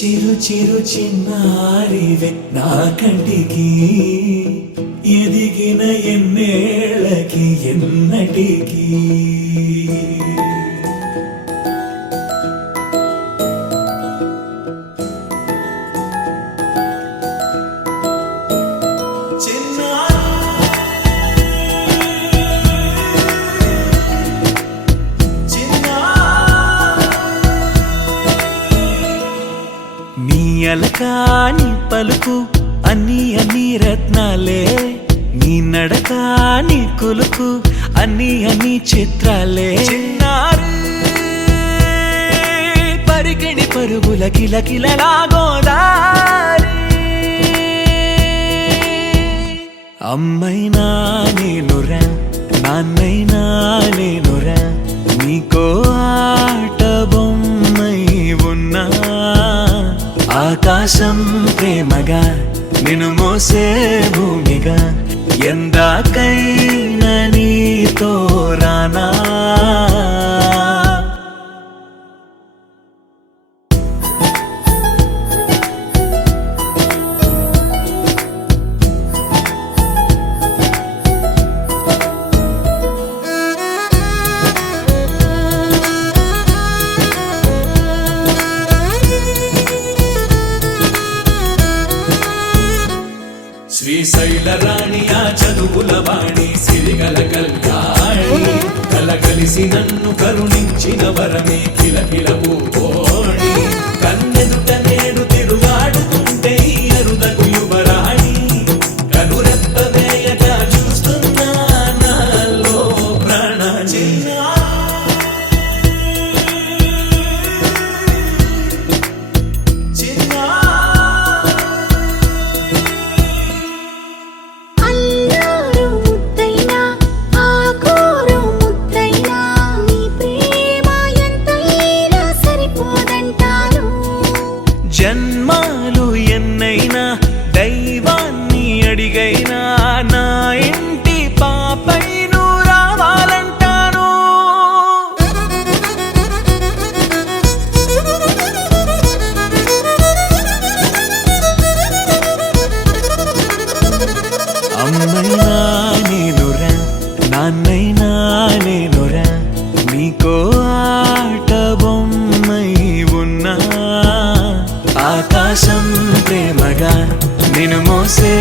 చిరు చిరు చిన్నారివే నా కంటికి ఎదిగిన ఎన్నేళ్ళకి ఎన్నటికి అలకాని పలుకు అన్ని అన్ని రత్నాలే నీ నడకాని కులుకు అన్ని అన్ని చిత్రాలే చిన్నారు పరికిణి పరుగుల కిలకిలలాగోదారి అమ్మైనా నేనురా నాన్నైనా నేనురా నీకో ఆట బొమ్మై ఉన్నా ఆకాశం ప్రేమగా నిన్ను మోసే భూమిగా ఎందాకైనా నీతో రానా శ్రీశైల రాణియా చదువుల వాణి సిరిగల కల్యాణి కలగలిసి నన్ను కరుణించిన వరమే కిలకిల పూకోణి కన్నెదుట నేడు తిరుగాడుతుంటే అరుదకు యువరాణి కనురెప్ప వేయగా చూస్తున్నా నాలో ప్రాణ జన్మాలు ఎన్నైనా దైవాన్ని అడిగైనా నా ఇంటి పాపై నువ్వు రావాలంటాను అమ్మైనా నేనురా నాన్నైనా నేనురా నీకో ఆట బొమ్మై ఉన్నా ఆకాశం ప్రేమగా నిన్ను మోసే